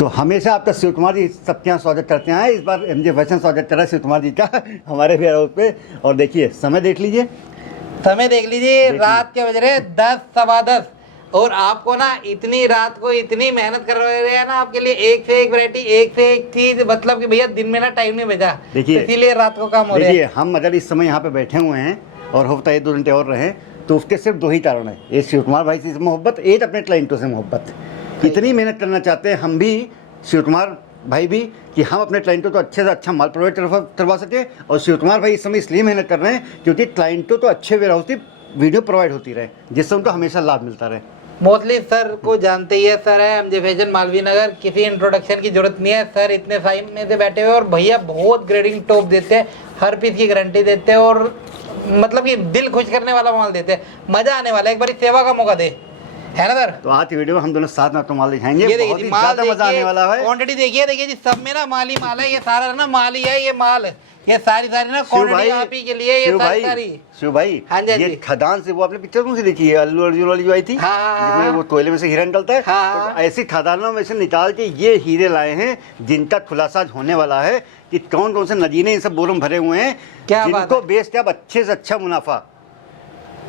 तो हमेशा आपका शिव कुमार जी सबके यहाँ स्वागत करते हैं। इस बार एमजे फैशन स्वागत कर रहा है शिव कुमार जी का हमारे वेयर हाउस पे। और देखिए समय देख लीजिए, रात के बज रहे 10 सवा 10 और आपको ना इतनी रात को इतनी मेहनत कर रहे हैं ना आपके लिए, एक से एक वैरायटी, एक से एक चीज, मतलब कि भैया दिन में ना टाइम नहीं बचा, देखिए इसीलिए रात को काम हो रहा है। देखिए हम अगर इस समय यहाँ पे बैठे हुए हैं और होता है 2 घंटे और रहे तो उसके सिर्फ 2 ही कारण है। एक शिव कुमार भाई से मोहब्बत, एक अपने क्लाइंटों से मोहब्बत। इतनी मेहनत करना चाहते हैं हम भी, शिव कुमार भाई भी, कि हम अपने क्लाइंटों को अच्छे से अच्छा माल प्रोवाइड करवा सके। और शिव कुमार भाई इस समय इसलिए मेहनत कर रहे हैं क्योंकि क्लाइंटों को अच्छे वेयर हाउस की वीडियो प्रोवाइड होती रहे, जिससे उनको हमेशा लाभ मिलता रहे। मोस्टली सर को जानते ही है, सर है एमजे फैशन मालवीय नगर, किसी इंट्रोडक्शन की जरूरत नहीं है। सर इतने सामने से बैठे हुए और भैया बहुत ग्रेडिंग टॉप देते हैं, हर पीस की गारंटी देते हैं और मतलब कि दिल खुश करने वाला माल देते हैं। मजा आने वाला है, एक बार सेवा का मौका दे, है ना सर। तो आज की वीडियो में हम दोनों साथ में आपको माल दिखाएंगे, ये बहुत ही ज्यादा मजा आने वाला है। क्वांटिटी देखिए जी, सब में ना माल ही माल है, ये सारा ना माल ही है, ये माल ये सारी ना क्वांटिटी आप ही के लिए, ये सारी। शिव भाई, हाँ जी, ये खदान से वो आपने पिक्चर कौन सी देखी है, अल्लू अर्जुन वाली जो आई थी, जिसमें वो कोयले में से हीरा निकलता है। तो ऐसी खदानों में से निकाल के ये हीरे लाए हैं जिनका खुलासा होने वाला है कि कौन कौन से नजीने इन सब बोरों में भरे हुए हैं, जिनको बेच के आप अच्छे से अच्छा मुनाफा,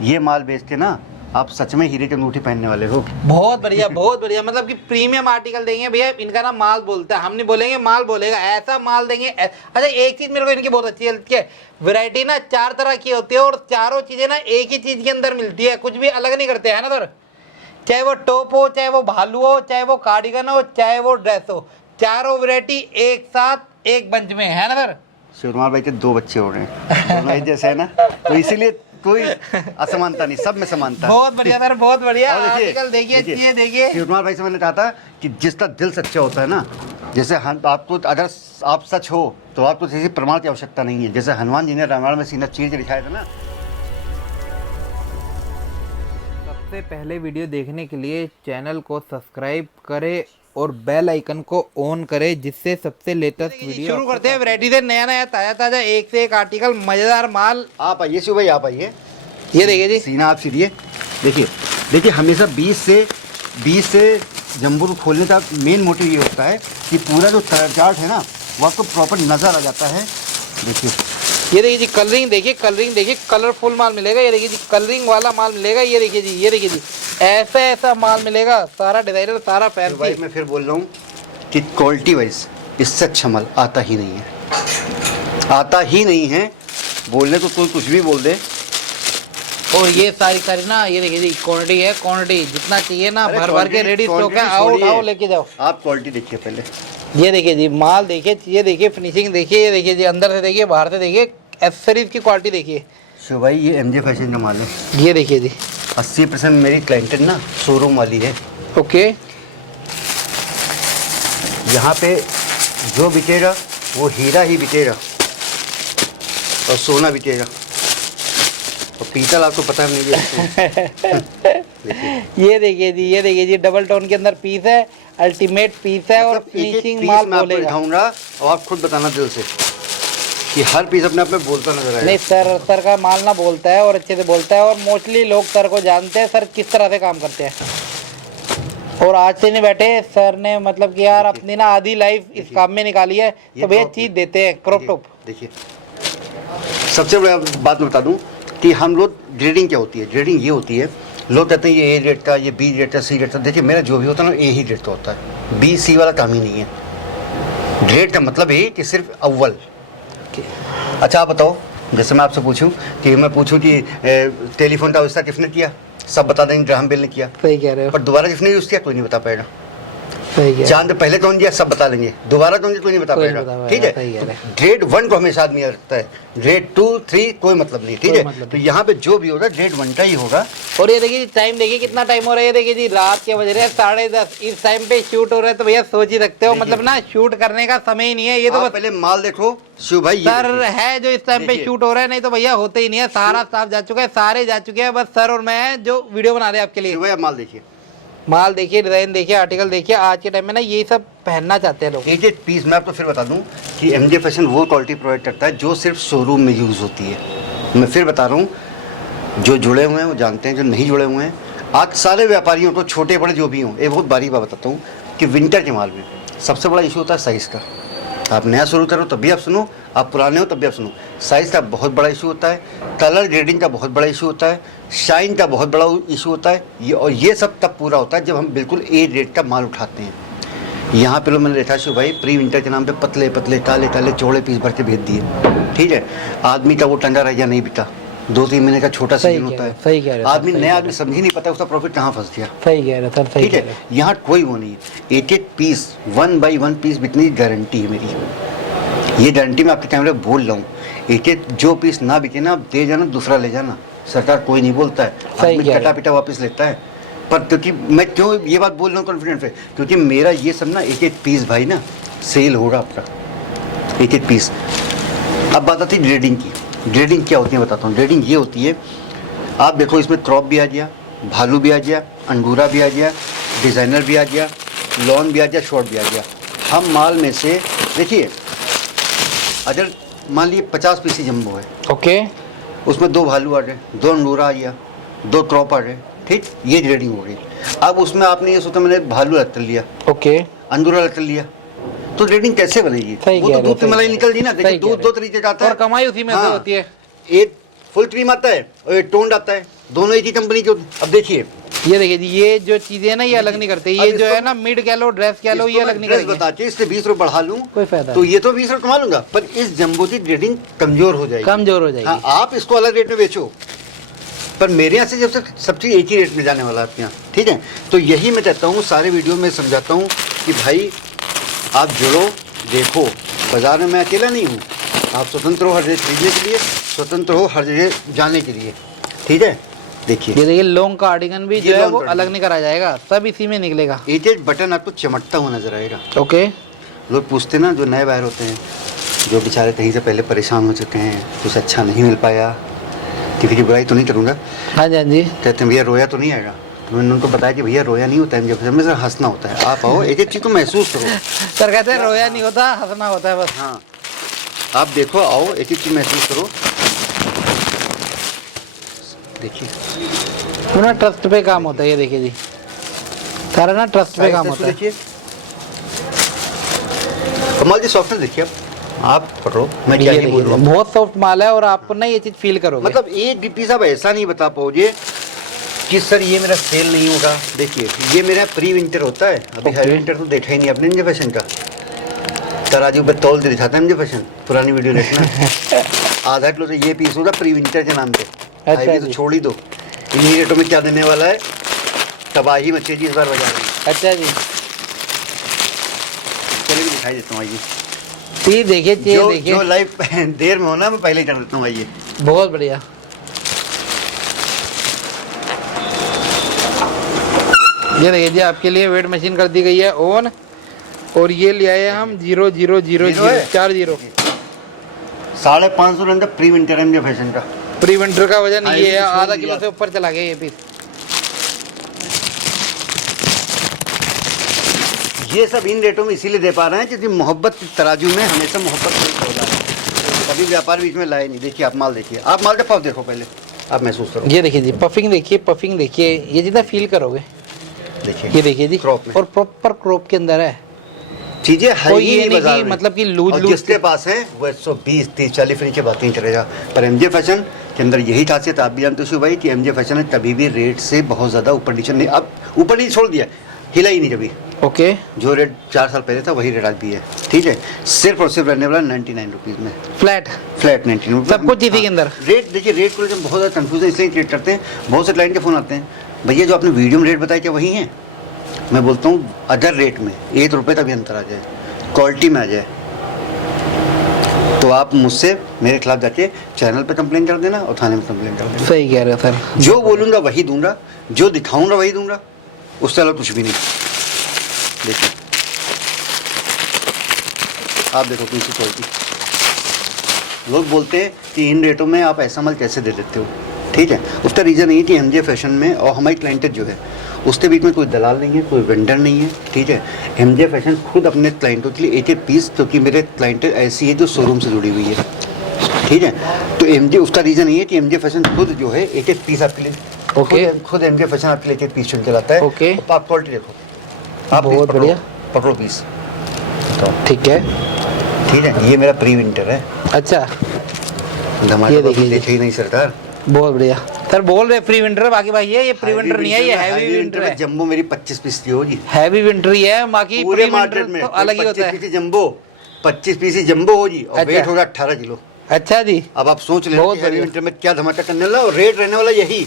ये माल बेच के ना आप सच में हीरे की अंगूठी पहनने वाले हो। बहुत बढ़िया मतलब कि प्रीमियम आर्टिकल देंगे भैया। इनका ना माल बोलता है, हम नहीं बोलेंगे, माल बोलेगा, ऐसा माल देंगे। अच्छा एक चीज मेरे को इनकी बहुत अच्छी लगती है, वैरायटी ना 4 तरह की होती है और चारों चीजें ना एक ही चीज के अंदर मिलती है, कुछ भी अलग नहीं करते हैं ना सर। चाहे वो टॉप हो, चाहे वो भालू हो, चाहे वो कार्डिगन हो, चाहे वो ड्रेस हो, चारों वैरायटी एक साथ एक बंच में, है ना सर। शिव कुमार भाई के 2 बच्चे हो रहे हैं जैसे है ना, तो इसीलिए कोई असमानता नहीं, सब में समानता है। बहुत बढ़िया सर, बहुत बढ़िया। आर्टिकल देखिए देखिए शिव कुमार भाई से मैंने कहा था कि जिसका दिल सच्चा होता है ना, जैसे आपको अगर आप सच हो तो आपको किसी प्रमाण की आवश्यकता नहीं है। जैसे हनुमान जी ने रामायण में सीना चीर के दिखाया था ना। सबसे पहले वीडियो देखने के लिए चैनल को सब्सक्राइब करें और बेल आइकन को ऑन करें, जिससे सबसे लेटेस्ट वीडियो शुरू करते हैं। वैरायटी से नया ताजा एक से एक आर्टिकल, मजेदार माल। आप आइए शिव भाई, आप आइए। ये देखिए जी, सीना आप सीरिए। देखिए हमेशा 20 से जम्बू को खोलने का मेन मोटिव ये होता है कि पूरा जो चार्ट है ना वो आपको प्रॉपर नजर आ जाता है। ये देखिए जी, कलरिंग देखिए, कलरफुल माल मिलेगा। ये देखिए जी, कलरिंग वाला माल मिलेगा। ये देखिए जी, ऐसा माल मिलेगा, सारा डिजाइनर, सारा फैंसी। भाई मैं फिर बोल रहा हूँ कि क्वालिटी वाइज इससे अच्छा माल आता ही नहीं है। बोलने तो कोई कुछ भी बोल दे। और ये सारी ना, ये देखिए जी, क्वांटिटी जितना चाहिए ना, भर के रेडी स्टॉक है। आओ लेके जाओ। आप क्वालिटी देखिए पहले। ये देखिए जी, माल देखिए, ये देखिए फिनिशिंग देखिए, ये देखिए जी, अंदर से देखिए, बाहर से देखिए, एक्सेसरीज की क्वालिटी देखिए। शिव भाई ये एमजे फैशन का माल है। ये देखिए जी, 80% मेरी क्लाइंटेल ना शोरूम वाली है। ओके। यहाँ पे जो बिकेगा वो हीरा ही बिकेगा और सोना बिकेगा, और पीतल आपको पता नहीं है। ये देखिए जी, डबल टोन के अंदर पीस है, अल्टीमेट पीस है। और फिनिशिंग माल मैं आपको दिखाऊंगा और आप खुद बताना दिल से कि हर पीस अपने आप में बोलता नजर आएगा। नहीं सर का माल ना बोलता है और अच्छे से बोलता है, और मोस्टली लोग सर को जानते हैं, सर किस तरह से काम करते हैं। और आज से नहीं बैठे सर ने, मतलब कि यार अपनी ना आधी लाइफ इस काम में निकाली है, तो भैया चीज देते हैं क्रॉप टॉप। देखिए सबसे बड़ा बात मैं बता दूं कि हम लोग ग्रेडिंग क्या होती है। ग्रेडिंग ये होती है, लोग कहते हैं ये A रेट का, ये B रेट का, C रेट का। देखिए मेरा जो भी होता है ना A ही रेट का होता है, B C वाला काम ही नहीं है। ग्रेड का मतलब है कि सिर्फ अव्वल। अच्छा आप बताओ, जैसे मैं आपसे पूछूं कि टेलीफोन का आविष्कार किसने किया, सब बता देंगे ग्राहम बेल ने किया। सही कह रहे हो। पर दोबारा किसने यूज किया कोई नहीं बता पाएगा। सही है। चांद पहले कौन दिया सब बता लेंगे, दोबारा कौन दिया कोई नहीं बता पाएगा। ठीक है, ग्रेड 1 को हमेशा आदमी रखता है, ग्रेड 2 3 कोई मतलब नहीं। ठीक है, तो यहाँ पे जो भी होगा ग्रेड 1 का ही होगा। और ये देखिए टाइम, देखिए कितना टाइम हो रहा है। ये देखिए जी, रात के बज रहे हैं 10:30। इस टाइम पे शूट हो रहा है, तो भैया सोच ही सकते हो, मतलब ना शूट करने का समय ही नहीं है। ये तो पहले माल देखो शिव भाई, सर है जो इस टाइम पे शूट हो रहा है, नहीं तो भैया होते ही नहीं है। सारा स्टाफ जा चुका है, सारे जा चुके हैं, बस सर और मैं जो वीडियो बना रहे हैं आपके लिए। शिव भाई माल देखिए, माल देखिए, डिजाइन देखिए, आर्टिकल देखिए। आज के टाइम में ना ये सब पहनना चाहते हैं लोग। एक पीस मैं आपको फिर बता दूं कि एमजे फैशन वो क्वालिटी प्रोवाइड करता है जो सिर्फ शोरूम में यूज़ होती है। मैं फिर बता रहा हूँ, जो जुड़े हुए हैं वो जानते हैं, जो नहीं जुड़े हुए हैं आज सारे व्यापारियों को, छोटे बड़े जो भी हों, एक बहुत बारीक बात बताता हूँ कि विंटर के माल में सबसे बड़ा इशू होता है साइज़ का। आप नया शुरू करो तब भी आप सुनो, आप पुराने हो तब भी आप सुनो। साइज़ का बहुत बड़ा इशू होता है, कलर ग्रेडिंग का बहुत बड़ा इशू होता है, शाइन का बहुत बड़ा इशू होता है। ये सब तब पूरा होता है जब हम बिल्कुल ए रेट का माल उठाते हैं। यहाँ पे लो मैंने रेखा शिव भाई प्री विंटर के नाम पे पतले पतले काले काले चौड़े पीस भर के भेज दिए, ठीक है। आदमी का वो टंडा रह गया, नहीं बिका। 2-3 महीने का छोटा सीजन होता है, सही कह रहे हो, आदमी नया आदमी समझ ही नहीं पता उसका प्रॉफिट कहाँ फंस गया। सही कह रहे सर, सही ठीक है, यहाँ कोई वो नहीं है। एक पीस 1 बाई 1 पीस बिकने की गारंटी है मेरी, ये गारंटी मैं आपके कैमरे बोल रहा हूँ। एक जो पीस ना बिके ना, आप दे जाना, दूसरा ले जाना, सरकार कोई नहीं बोलता है, आदमी कटा पिटा वापस लेता है। पर क्योंकि मैं क्यों ये बात बोल रहा हूँ कॉन्फिडेंस से, क्योंकि मेरा ये सब ना एक पीस भाई ना सेल होगा आपका, एक पीस। अब बात आती है ग्रेडिंग की। ग्रेडिंग क्या होती है बताता हूँ। ग्रेडिंग ये होती है, आप देखो इसमें क्रॉप भी आ गया, भालू भी आ गया, अंगूरा भी आ गया, डिज़ाइनर भी आ गया, लॉन भी आ गया, शॉर्ट भी आ गया। हम माल में से देखिए, अगर मान लीजिए 50 पीसी जम्बो है, ओके, उसमें 2 भालू आ रहे, 2 अंगूरा आ गया, 2 क्रॉप आ रहे, ठीक, ये ग्रेडिंग हो गई। अब उसमें आपने ये सोचा मैंने भालू रख लिया, ओके, अंगूरा रख लिया, तो ग्रेडिंग कैसे बनेगी? वो तो दूध की मलाई निकल दी ना। देखिए दूध 2 तरीके का आता है और कमाई उसी में से होती है। एक फुल क्रीम आता है और एक टोन्ड आता है, दोनों एक ही कंपनी के। अब देखिए ये देखिए जी, ये जो चीजें है ना ये अलग नहीं करते, ये जो है ना मिड कह लो ड्रेस कह लो, ये अलग नहीं करते। बता के इससे 20 रुपये बढ़ा लूँ कोई फायदा तो ये तो 20 रुपये कमा लूंगा, पर इस जम्बो की ग्रेडिंग कमजोर हो जाएगी, कमजोर हो जाएगी। हाँ, आप इसको अलग रेट में बेचो, पर मेरे यहाँ से जब से सब चीज़ एक ही रेट में जाने वाला है आपके यहाँ, ठीक है। तो यही मैं कहता हूँ, सारे वीडियो में समझाता हूँ कि भाई आप जुड़ो, देखो, बाजार में मैं अकेला नहीं हूँ, आप स्वतंत्र हो हर जगह खरीदने के लिए, स्वतंत्र हो हर जगह जाने के लिए, ठीक है। देखिए ये देखिए लॉन्ग कार्डिगन भी जो है लॉन्ग वो कार्डिगन अलग नहीं करा जाएगा, सब इसी में निकलेगा। एक बटन आपको चमकता हुआ नजर आएगा। ओके, लोग पूछते ना, जो नए बाहर होते हैं, जो बेचारे कहीं से पहले परेशान हो चुके हैं, कुछ अच्छा नहीं मिल पाया, किसी की बुराई तो नहीं करूँगा, हाँ जी, हाँ जी, कहते हैं भैया रोया तो नहीं आएगा। तो मैंने उनको बताया कि भैया रोया नहीं होता है, जब सर हंसना होता है। आप आओ, एक चीज़ को महसूस करो। सर कहते हैं रोया नहीं होता, हंसना होता है बस। हाँ, आप देखो, आओ, एक चीज़ महसूस करो। देखिए पूरा ट्रस्ट पे काम होता है, ये देखिए जी, सारा ना ट्रस्ट पे काम होता है। देखिए कमाल जी सॉफ्टनेस देखिए, आप पढ़ो, मैं क्या ही बोल रहा हूँ। बहुत सॉफ्ट माल है और आपको ना ये चीज फील करोगे। मतलब एक पीस आप ऐसा नहीं बता पाओगे कि सर ये मेरा सेल नहीं होगा। देखिए ये मेरा प्री विंटर होता है, अभी हाई विंटर तो देखा ही नहीं आपने इंजो फैशन का। तराजू पे तौल दे दिखाता है इंजो फैशन, पुरानी वीडियो देखना। आधा किलो तो ये पीस होगा प्री विंटर के नाम पे। अच्छा तो छोड़ ही दो, इन्हीं रेटों में क्या देने वाला है, तबाही मची जी इस बार बाजार में। अच्छा जी, चलिए दिखाई देता हूँ, आइए। चीज देखिए, चीज देखिए, जो लाइव देर में होना मैं पहले ही कर देता हूँ, आइए। बहुत बढ़िया। ये देखिए जी, आपके लिए वेट मशीन कर दी गई है ऑन, और ये ले आए हम 000040। 550 रन प्री विंटर है इंजो फैशन का। प्री विंटर का वजन हाँ, ये है, ये छोड़ आधा दिया। किलो से ऊपर चला गया ये पीस। ये सब इन रेटों में इसीलिए दे पा रहे हैं क्योंकि मोहब्बत तराजू में हमेशा मोहब्बत नहीं होता है, कभी व्यापार बीच में लाए नहीं। देखिए आप माल देखिए, आप माल का पफ देखो पहले, आप महसूस करो। ये देखिए जी, पफिंग देखिए, पफिंग देखिए, ये जितना फील करोगे। देखिए ये देखिए जी, क्रॉप में और प्रॉपर क्रॉप के अंदर है, चीजें है कोई ही ये नहीं नहीं बाजार कि में। मतलब कि लूज और लूज जिसके पास है वो 120 30 40 फिर नीचे बातें ही चलेगा। पर एमजे फैशन के अंदर यही खासियत आप भी जानते हो भाई कि एमजे फैशन है कभी भी रेट से बहुत ज़्यादा ऊपर नीचे नहीं, अब ऊपर नीचे छोड़ दिया, हिला ही नहीं कभी। ओके, जो रेट 4 साल पहले था वही रेट आज भी है, ठीक है। सिर्फ और सिर्फ रहने वाला 99 रुपीज़ में, फ्लैट फ्लैट 99। सब कुछ इसी के अंदर। रेट देखिए, रेट को लेकर बहुत ज़्यादा कन्फ्यूजन इसलिए क्रिएट करते हैं। बहुत से क्लाइंट के फ़ोन आते हैं, भैया जो आपने वीडियो में रेट बताया क्या वही है? मैं बोलता हूँ अदर रेट में 1 रुपये तक भी अंतर आ जाए, क्वालिटी में आ जाए, तो आप मुझसे मेरे खिलाफ जाके चैनल पे कंप्लेन कर देना और थाने में कंप्लेन कर देना। सही कह रहे हो सर। जो बोलूँगा वही दूंगा, जो दिखाऊंगा वही दूंगा, उससे अलग कुछ भी नहीं। देखिए आप देखो पीछे क्वालिटी। लोग बोलते हैं कि इन रेटों में आप ऐसा माल कैसे दे देते हो, ठीक है। उसका रीज़न ये कि एमजे फैशन में और हमारी क्लाइंटेज जो है उसके बीच में कोई दलाल नहीं है, कोई वेंडर नहीं है, ठीक है। एमजे फैशन खुद अपने क्लाइंटों के लिए एक एक पीस, क्योंकि मेरे क्लाइंटेज ऐसी है जो शोरूम से जुड़ी हुई है, ठीक है। तो एमजे, उसका रीज़न ये है कि एमजे फैशन खुद जो है एक एक पीस आपके लिए, ओके, खुद एमजे फैशन आपके लिए एक एक पीस चुन के लाता है। ओके, आप क्वालिटी देखो, आप बहुत बढ़िया। पकड़ो पीस, दिखाता हूँ। ठीक है। ठीक है, ये मेरा प्री विंटर है। अच्छा, धमाका ये तो देखिए। देखे ही नहीं सरकार। बहुत बढ़िया सर। बोल रहे प्री विंटर है, बाकी भाई ये प्री विंटर नहीं है, ये हैवी विंटर है। जंबो मेरी 25 पीस की होगी। हैवी विंटर ही है, बाकी पूरे प्री मार्केट विंटर में तो अलग ही होता 25 है। पीस जंबो, 25 पीस जंबो होगी और अच्छा। वेट होगा 18 किलो। अच्छा जी। अब आप सोच लेना बहुत कि हैवी बढ़िया। विंटर में क्या धमाका करने वाला और रेट रहने वाला यही।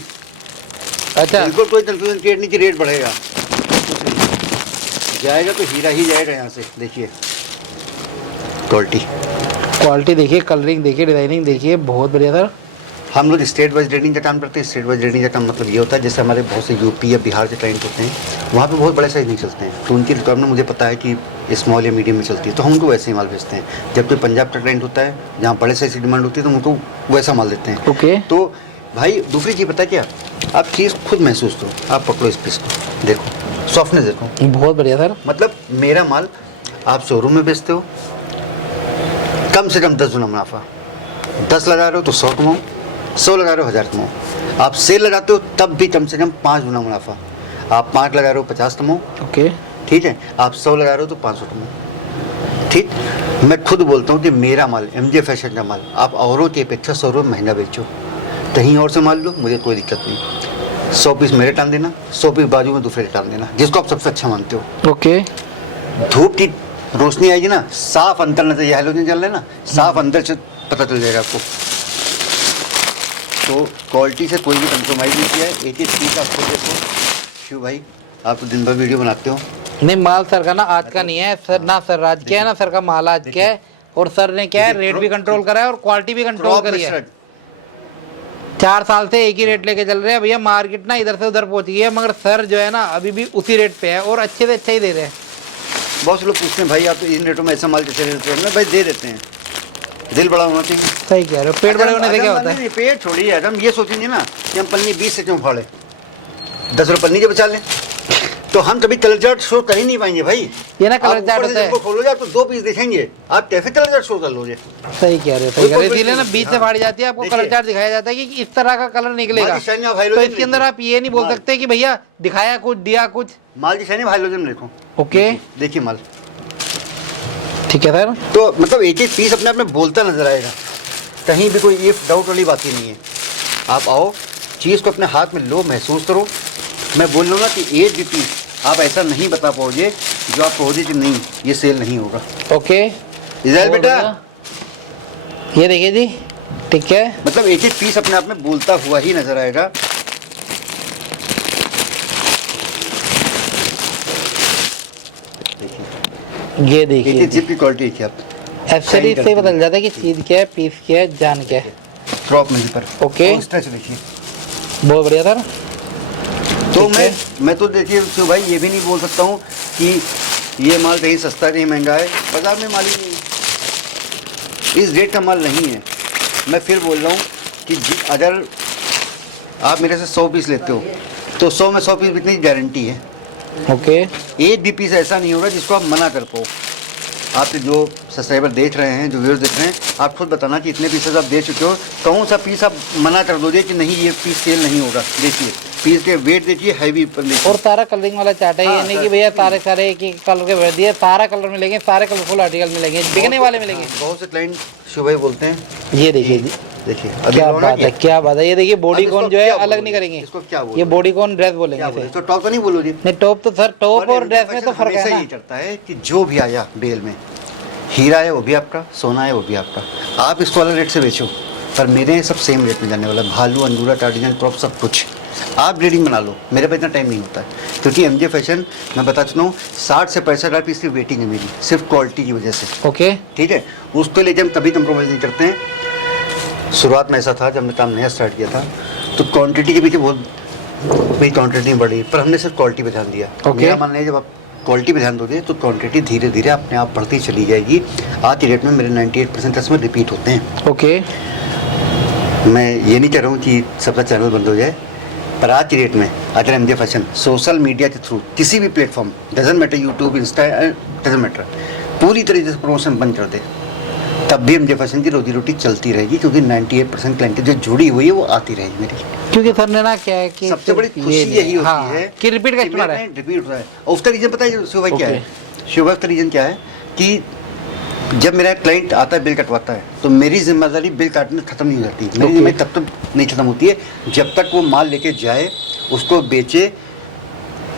अच्छा, बिल्कुल कोई कंफ्यूजन क्रिएट नहीं कि रेट बढ़ेगा, जाएगा तो हीरा ही जाएगा यहाँ से। देखिए क्वालिटी, क्वालिटी देखिए, कलरिंग देखिए, डिजाइनिंग देखिए, बहुत बढ़िया सर। हम लोग स्टेट वाइज रेटिंग का काम करते हैं। स्टेट वाइज रेटिंग का काम मतलब ये होता है, जैसे हमारे बहुत से यूपी या बिहार के क्लाइंट होते हैं, वहाँ पे बहुत बड़े साइज नहीं चलते हैं, तो उनकी रिक्वायरमेंट मुझे पता है कि स्मॉल या मीडियम में चलती है, तो हम उनको वैसे ही माल भेजते हैं। जब कोई पंजाब का क्लाइंट होता है जहाँ बड़े साइज की डिमांड होती है, तो हम उनको वैसा माल देते हैं। ओके। तो भाई दूसरी चीज़ पता है क्या, आप चीज़ खुद महसूस करो, आप पकड़ो इस पीस को, देखो सॉफ्टनेस देखो। बहुत बढ़िया सर। मतलब मेरा माल आप शोरूम में बेचते हो, कम से कम 10 गुना मुनाफा। 10 लगा रहे हो तो 100 कमाओ, 100 लगा रहे हो 1000 कमाओ। आप सेल लगाते हो तब भी कम से कम 5 गुना मुनाफा। आप 5 लगा रहे हो 50 कमाओ। ओके। ठीक है, आप 100 लगा रहे हो तो 500 कमाओ। ठीक, मैं खुद बोलता हूँ कि मेरा माल एमजे फैशन का माल आप औरों की अपेक्षा 100 रुपये महंगा बेचो, कहीं और से माल लो, मुझे कोई दिक्कत नहीं। 100 पीस मेरे टान देना, 100 पीस बाजू में दूसरे टान देना, जिसको आप सबसे अच्छा मानते हो। ओके। धूप की रोशनी आएगी ना, साफ अंतर नजर, ये हैलोजन जल रहा है ना, साफ अंदर से पता चल जाएगा आपको। तो क्वालिटी से कोई भी कंप्रोमाइज़ नहीं किया है। एक एक चीज़ आपको देखो। शिव भाई आप तो दिन भर वीडियो बनाते हो। नहीं, माल सर का ना आज का नहीं है सर, ना सर आज क्या है, ना सर का माल आज क्या है, और सर ने क्या है, देखिए, रेट भी कंट्रोल करा है और क्वालिटी भी कंट्रोल करी है। 4 साल से एक ही रेट लेके चल रहे हैं भैया। मार्केट ना इधर से उधर पहुंच गई है, मगर सर जो है ना अभी भी उसी रेट पे है और अच्छे से अच्छा ही दे रहे हैं। बहुत से लोग पूछते हैं भाई आप तो इन रेटों में ऐसा माल कैसे देते हैं। मैं भाई दे देते हैं, दिल बड़ा होना चाहिए। सही कह रहे हो, पेट बड़े होने से क्या होता है। नहीं, पेट छोड़िए यार, हम ये सोचेंगे ना कि हम पन्नी 20 से क्यों फाड़े, 10 रुपये पन्नी के बचा लें, तो हम कभी कलर चार्ट शो कर ही नहीं पाएंगे भाई। ये ना कलर आप चार्ट ऊपर से होता है। जब खोलोगे आप तो 2 पीस देखेंगे, आप कैसे कलर चार्ट शो कर लोगे। सही कह रहे हो, सही कह रहे हो। इसीलिए ना बीच से हाँ। फाड़ी जाती है, आपको देखिए। कलर चार्ट दिखाया जाता है कि इस तरह का कलर निकलेगा। माल की शाइनिंग आप तो हाइलोजन इसके अंदर आप ये नहीं बोल माल। सकते कि भैया दिखाया कुछ दिया कुछ। माल की शाइनिंग हाइलोजन में देखो। ओके, देखिए माल, ठीक है सर। तो मतलब एक एक पीस अपने आप में बोलता नजर आएगा, कहीं भी कोई ये डाउट वाली बात ही नहीं है। आप आओ, चीज़ को अपने हाथ में लो, महसूस करो। मैं बोल रहा हूँ ना कि एक भी पीस आप ऐसा नहीं बता पाओगे जो आप कहोगे कि नहीं ये सेल नहीं होगा। ओके इज़राइल बेटा, ये देखिए जी, ठीक है। मतलब एक एक पीस अपने आप में बोलता हुआ ही नजर आएगा। देखिए ये एक देखिए एक जिप की क्वालिटी देखिए आप, एक्चुअली इससे ही बदल जाता है कि चीज क्या है, पीस क्या है, जान क्या है। क्रॉप में पर ओके। स्ट्रेच देखिए। बहुत बढ़िया सर। तो ठीक है। मैं तो देखिए शिव भाई ये भी नहीं बोल सकता हूँ कि ये माल कहीं सस्ता कहीं महंगा है, बाजार में माल ही नहीं है, इस रेट का माल नहीं है। मैं फिर बोल रहा हूँ कि अगर आप मेरे से 100 पीस लेते हो तो 100 में 100 पीस बिकने की गारंटी है। ओके। एक भी पीस ऐसा नहीं होगा जिसको आप मना कर पाओ। आप जो सब्सक्राइबर देख रहे हैं, जो व्यूअर्स देख रहे हैं, आप खुद बताना कि इतने पीसेस आप दे चुके हो, कौन सा पीस आप मना कर दोगे कि नहीं ये पीस सेल नहीं होगा। देखिए पीस के वेट देखिए, हैवी पर देखिए। और सारा कलरिंग वाला चार्ट है, ये हाँ, नहीं सर। कि भैया सारे सारे एक ही कलर के भर दिए, सारा कलर मिलेंगे, सारे कलरफुल आर्टिकल मिलेंगे, बिकने वाले मिलेंगे। बहुत से क्लाइंट शिव भाई बोलते हैं, ये देखिए जी, देखिए क्या बात है, क्या बात है। ये देखिए बॉडी अब इसको कॉन जो है क्या अलग बोलोगे? नहीं करेंगे, इसको क्या बोलोगे? ये बॉडी कॉन ड्रेस बोलेंगे क्या इसे। बोले तो टॉप तो नहीं बोलोगे। नहीं, टॉप तो सर टॉप और ड्रेस में तो फर्क हमेशा है यही ना। करता है कि जो भी आया बेल में, हीरा है वो भी आपका, सोना है वो भी आपका, आप इसको अलग रेट से बेचो, पर मेरे सब सेम रेट में जाने वाला। भालू, अंगूरा, टार्डिजन, क्रॉप सब कुछ आप ब्रीडिंग बना लो, मेरे पास इतना टाइम नहीं होता है, क्योंकि एमजे फैशन मैं बता चुका हूँ 60 से 65 पीस की वेटिंग है मेरी, सिर्फ क्वालिटी की वजह से। ओके। ठीक है, उसको लेके हम कभी कंप्रोमाइज़ नहीं करते हैं। शुरुआत में ऐसा था, जब हमने काम नया स्टार्ट किया था तो क्वांटिटी के पीछे बहुत मेरी क्वांटिटी नहीं बढ़ी, पर हमने सिर्फ क्वालिटी पे ध्यान दिया। Okay. मेरा मानना है जब आप क्वालिटी पे ध्यान दोगे तो क्वांटिटी धीरे धीरे अपने आप बढ़ती चली जाएगी। आज की डेट में मेरे 98% कस्टमर रिपीट होते हैं। ओके। मैं ये नहीं कह रहा हूँ कि सबका चैनल बंद हो जाए, पर आज की डेट में अगर एमजे फैशन सोशल मीडिया के थ्रू किसी भी platform, doesn't matter YouTube, Insta, doesn't matter, पूरी तरीके से प्रमोशन बंद कर दे, तब भी एमजे फैशन की रोजी रोटी चलती रहेगी, क्योंकि 98% क्लाइंट जो जुड़ी हुई है वो आती रहेगी मेरी। क्योंकि सर ने ना क्या है कि सबसे बड़ी सिर्फ खुशी ये यही होती हाँ, है कि रिपीट कस्टमर है। रिपीट होता है। और उसका रीजन पता है शिव भाई क्या है? Okay. शिव भाई का रीजन क्या है कि जब मेरा क्लाइंट आता है बिल कटवाता है तो मेरी जिम्मेदारी बिल काटने खत्म नहीं हो जाती। मेरी जिम्मेदारी तब तक नहीं खत्म होती है जब तक वो माल लेके जाए, उसको बेचे,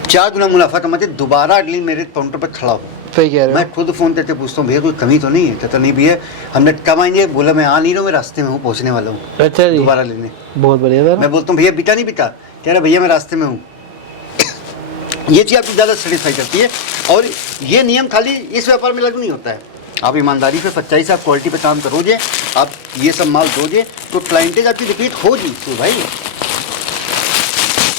4 गुना मुनाफा कमाते, दोबारा अगली मेरे काउंटर पर खड़ा हो। सही कह रहे हो। मैं खुद फ़ोन करके पूछता हूँ भैया कोई कमी तो नहीं है? कहता नहीं भैया हमने कब आएंगे? बोला मैं आ नहीं रहा हूँ, मैं रास्ते में हूँ, पहुँचने वाला हूँ अच्छा जी, दोबारा लेने। बहुत बढ़िया सर। मैं बोलता हूँ भैया बिका नहीं बिका? कह रहा भैया मैं रास्ते में हूँ। ये चीज़ आपको ज़्यादा सेटिस्फाई करती है। और ये नियम खाली इस व्यापार में लागू नहीं होता है। आप ईमानदारी से, सच्चाई से, आप क्वालिटी पे काम करोगे, आप ये सब माल दोगे तो क्लाइंटेज आपकी रिपीट होगी। तो भाई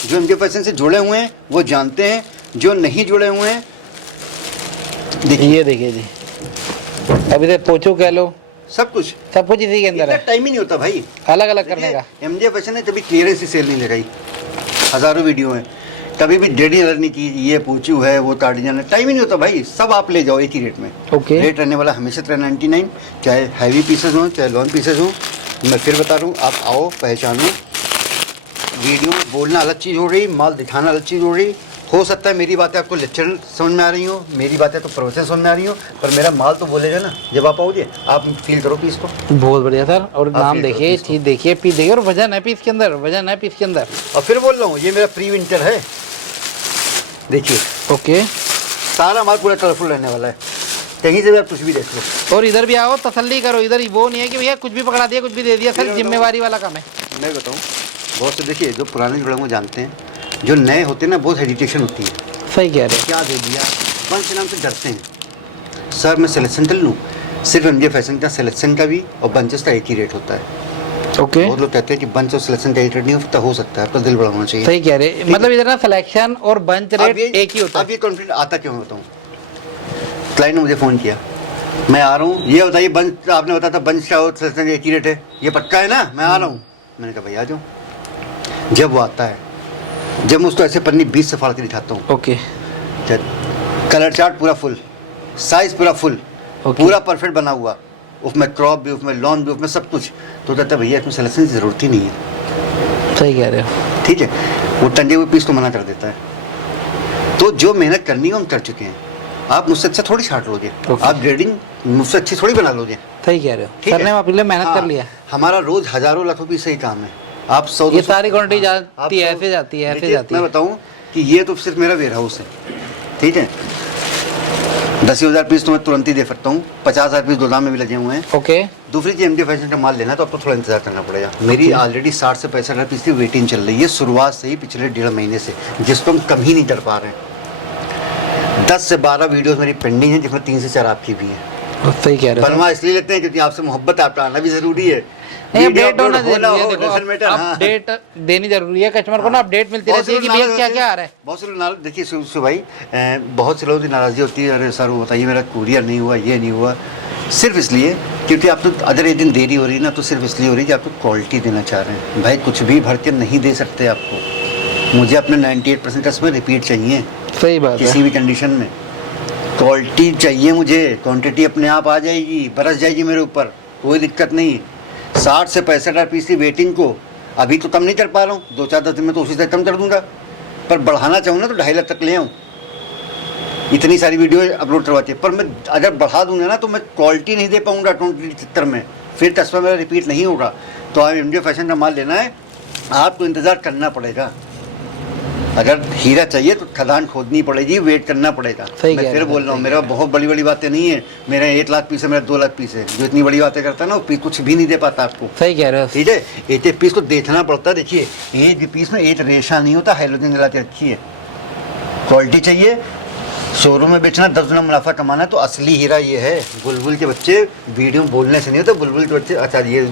जो एमजे फैशन से जुड़े हुए हैं वो जानते हैं, जो नहीं जुड़े हुए हैं देखिए, ये देखिए जी, अभी तो पोचो कह लो, सब कुछ इसी के अंदर है। टाइम ही नहीं होता भाई अलग अलग करने का। एमजे फैशन ने कभी क्लियरेंस की सेल नहीं लगाई, हज़ारों वीडियो हैं, कभी भी डेडी अलर्ट नहीं की, ये पूछू है वो ताड़ियाँ है, टाइम ही नहीं होता भाई। सब आप ले जाओ एक ही रेट में। ओके। रेट रहने वाला हमेशा 399, चाहे हैवी पीसेज हों चाहे लॉन्ग पीसेज हों। मैं फिर बता रहा हूँ, आप आओ पहचानो। वीडियो में बोलना अलग चीज़ हो रही, माल दिखाना अलग चीज़ हो रही। हो सकता है मेरी बातें आपको लेक्चर समझ में आ रही हो, मेरी बातें तो प्रवचन समझ में आ रही हो, पर मेरा माल तो बोलेगा ना जब आप आओगे। आप फील करो पीस को। बहुत बढ़िया सर। और नाम ये देखिए, करो चीज देखिए, पीस देखिए, और वजन है पीस के अंदर, वजन है पीस के अंदर। और फिर बोल रहा हूँ ये मेरा प्री विंटर है, देखिए ओके। सारा माल पूरा कलरफुल रहने वाला है, कहीं से भी आप कुछ भी देख लो। और इधर भी आओ, तसल्ली करो, इधर वो नहीं है कि भैया कुछ भी पकड़ा दिया कुछ भी दे दिया। सर जिम्मेवारी वाला काम है। मैं बताऊँ, बहुत से देखिए जो पुराने जुड़े हुए जानते हैं, जो नए होते हैं ना बहुत हेजिटेशन होती है। सही कह रहे हैं। क्या दे दिया, बंच के नाम से डरते हैं। सर मैं सिलेक्शन कर लूँ? सिर्फ एमजे फैशन का सिलेक्शन का भी और बंचेस का एक ही रेट होता है। ओके। बहुत लोग कहते हैं कि बंच और सिलेक्शन का एक रेट नहीं हो सकता है, आपका दिल बड़ा होना चाहिए। सही कह रहे हैं। मतलब इधर ना सिलेक्शन और बंच रेट एक ही होता है। अब ये कॉन्फ्लिक्ट आता क्यों है बताऊँ। क्लाइंट ने मुझे फ़ोन किया, मैं आ रहा हूँ, ये बताइए बंच आपने बताया था बंच का और सिलेक्शन का एक ही रेट है, ये पक्का है ना? मैं आ रहा हूँ। मैंने कहा भाई आ जाओ। जब वो आता है, जब मैं उसको ऐसे पन्नी 20 से फाड़ के दिखाता हूँ, ओके। कलर चार्ट पूरा फुल, साइज पूरा फुल, पूरा परफेक्ट बना हुआ, उसमें क्रॉप भी, उसमें लॉन भी, उसमें सब कुछ, तो कहता है भैया इसमें सिलेक्शन की ज़रूरत ही नहीं है। सही कह रहे हो। ठीक है, वो टंगे हुए पीस को मना कर देता है। तो जो मेहनत करनी है हम कर चुके हैं। आप मुझसे अच्छा थोड़ी छाट लोगे, आप ग्रेडिंग मुझसे अच्छी थोड़ी बना लोगे। सही कह रहे हो। ठीक सर ने है? आपके लिए मेहनत कर लिया। हमारा रोज हजारों लाखों पीस से ही काम है। आप 100 ये सारी क्वांटिटी जाती है, ऐसे जाती है, ऐसे जाती है। मैं बताऊं कि ये तो सिर्फ मेरा वेयर हाउस है, ठीक है। 10,000 पीस तो मैं तुरंत ही दे सकता हूँ, 50,000 पीस गोदाम में भी लगे हुए हैं। ओके। दूसरी चीज एमजे फैशन का माल लेना तो आपको थोड़ा इंतजार करना पड़ेगा। मेरी ऑलरेडी 60 से 65,000 पीस की वेटिंग चल रही है शुरुआत से ही, पिछले 1.5 महीने से, जिसको हम कम ही नहीं कर पा रहे हैं। 10 से 12 वीडियोस मेरी पेंडिंग है, जिसमें 3 से 4 आपकी भी है। सही कह रहे हो। बनवा इसलिए लेते हैं क्योंकि आपसे मोहब्बत, आपका आना भी जरूरी है। अपडेट होना जरूरी है। देखो अपडेट देनी जरूरी है कस्टमर को ना, अपडेट मिलती रहती है कि भैया क्या क्या आ रहा है। बहुत से लोग देखिए सु भाई, बहुत से लोगों की नाराज़गी होती है, अरे सर वो बताइए मेरा कुरियर नहीं हुआ, ये नहीं हुआ। सिर्फ इसलिए क्योंकि आप तो अगर एक दिन देरी हो रही है ना, तो सिर्फ इसलिए हो रही है कि आप तो क्वालिटी देना चाह रहे हैं। भाई कुछ भी भर के नहीं दे सकते आपको। मुझे अपने 98% कस्टमर रिपीट चाहिए। सही बात है। किसी भी कंडीशन में क्वालिटी चाहिए मुझे, क्वांटिटी अपने आप आ जाएगी, बरस जाएगी मेरे ऊपर, कोई दिक्कत नहीं। 60 से 65,000 पीस की वेटिंग को अभी तो कम नहीं कर पा रहा हूँ, 2-4 दिन में तो उसी से कम कर दूंगा, पर बढ़ाना चाहूँ ना तो 2.5 लाख तक ले आऊँ। इतनी सारी वीडियो अपलोड करवाती है, पर मैं अगर बढ़ा दूंगा ना तो मैं क्वालिटी नहीं दे पाऊँगा क्वांटिटी के चक्कर में, फिर कस्टमर मेरा रिपीट नहीं होगा। तो आप एमजे फैशन का माल लेना है, आपको इंतज़ार करना पड़ेगा। अगर हीरा चाहिए तो खदान खोदनी पड़ेगी, वेट करना पड़ेगा। मैं फिर बोल रहा हूँ, मेरा बहुत बड़ी बड़ी बातें नहीं है। मेरा 1 लाख पीस है, मेरा 2 लाख पीस है। जो इतनी बड़ी बातें करता है ना वो पीस कुछ भी नहीं दे पाता आपको। सही कह रहे हो। ठीक है, एक पीस को देखना पड़ता है। देखिए एक पीस में एक रेशा नहीं होता, हैलोजन जला के रखी है। क्वालिटी चाहिए, शोरूम में बेचना, 10 गुना मुनाफा कमाना, तो असली हीरा ये है। बुलबुल के बच्चे वीडियो बोलने से नहीं होते, बुलबुल के बच्चे, अच्छा ये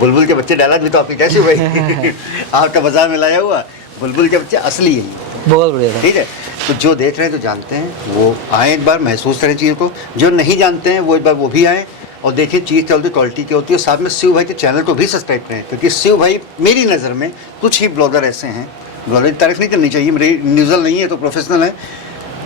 बुलबुल के बच्चे डायलॉग भी तो आपकी कैसे भाई आपका बाजार में लाया हुआ, बुलबुल के बच्चे असली यही। बहुत बढ़िया। ठीक है, तो जो देख रहे हैं तो जानते हैं वो आए, एक बार महसूस करें चीज़ को। जो नहीं जानते हैं वो एक बार वो भी आएँ और देखिए चीज़ क्या होती है, क्वालिटी क्या होती है। साथ में शिव भाई के चैनल को भी सब्सक्राइब करें, क्योंकि शिव भाई मेरी नज़र में कुछ ही ब्लॉगर ऐसे हैं, ब्लॉगर की तारीफ नहीं करनी चाहिए, मेरी न्यूज़ल नहीं है तो प्रोफेशनल है,